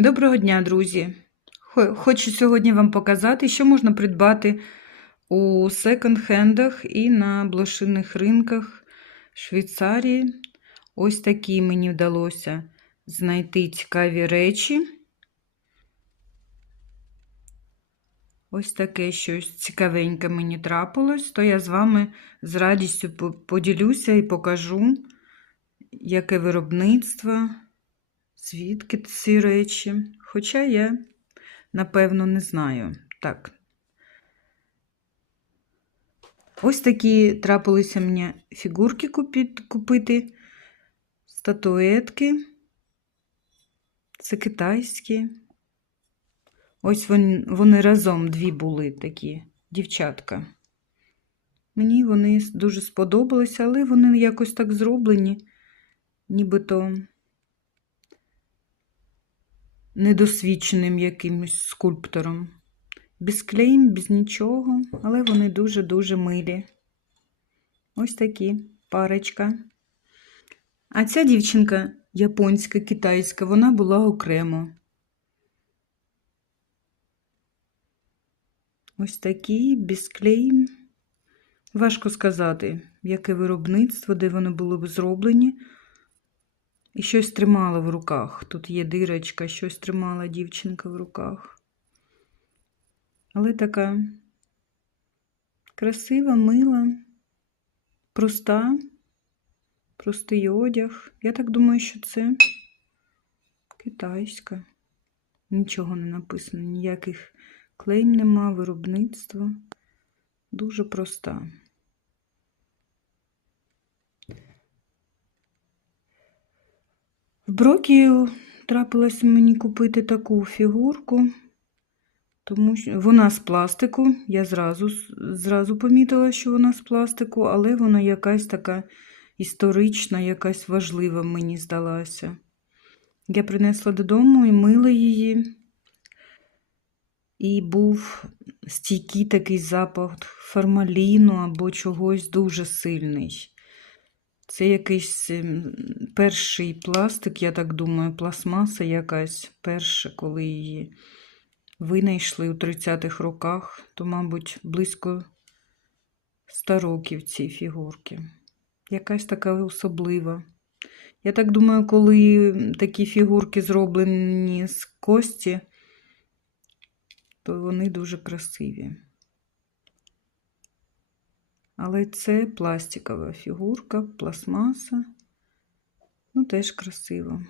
Доброго дня, друзі! Хочу сьогодні вам показати, що можна придбати у секонд-хендах і на блошиних ринках Швейцарії. Ось такі мені вдалося знайти цікаві речі. Ось таке щось цікавеньке мені трапилось, то я з вами з радістю поділюся і покажу, яке виробництво. Звідки ці речі? Хоча я, напевно, не знаю. Так. Ось такі трапилися мені фігурки купити, статуетки. Це китайські. Ось вони, вони разом дві були такі дівчатка. Мені вони дуже сподобалися, але вони якось так зроблені, нібито недосвідченим якимось скульптором. Без клейм, без нічого, але вони дуже-дуже милі. Ось такі парочка. А ця дівчинка японська, китайська, вона була окремо. Ось такі, без клейм. Важко сказати, яке виробництво, де вони були б зроблені. І щось тримала в руках. Тут є дирочка, щось тримала дівчинка в руках. Але така красива, мила, проста, простий одяг. Я так думаю, що це китайська. Нічого не написано, ніяких клейм нема, виробництва. Дуже проста. В Брокію трапилось мені купити таку фігурку, тому що вона з пластику. Я зразу, зразу помітила, що вона з пластику, але вона якась така історична, якась важлива мені здалася. Я принесла додому і мила її. І був стійкий такий запах формаліну або чогось дуже сильний. Це якийсь ем, перший пластик, я так думаю, пластмаса якась перша, коли її винайшли у 30-х роках, то, мабуть, близько 100 років ці фігурки. Якась така особлива. Я так думаю, коли такі фігурки зроблені з кості, то вони дуже красиві. Але це пластикова фігурка, пластмаса. Ну, теж красиво.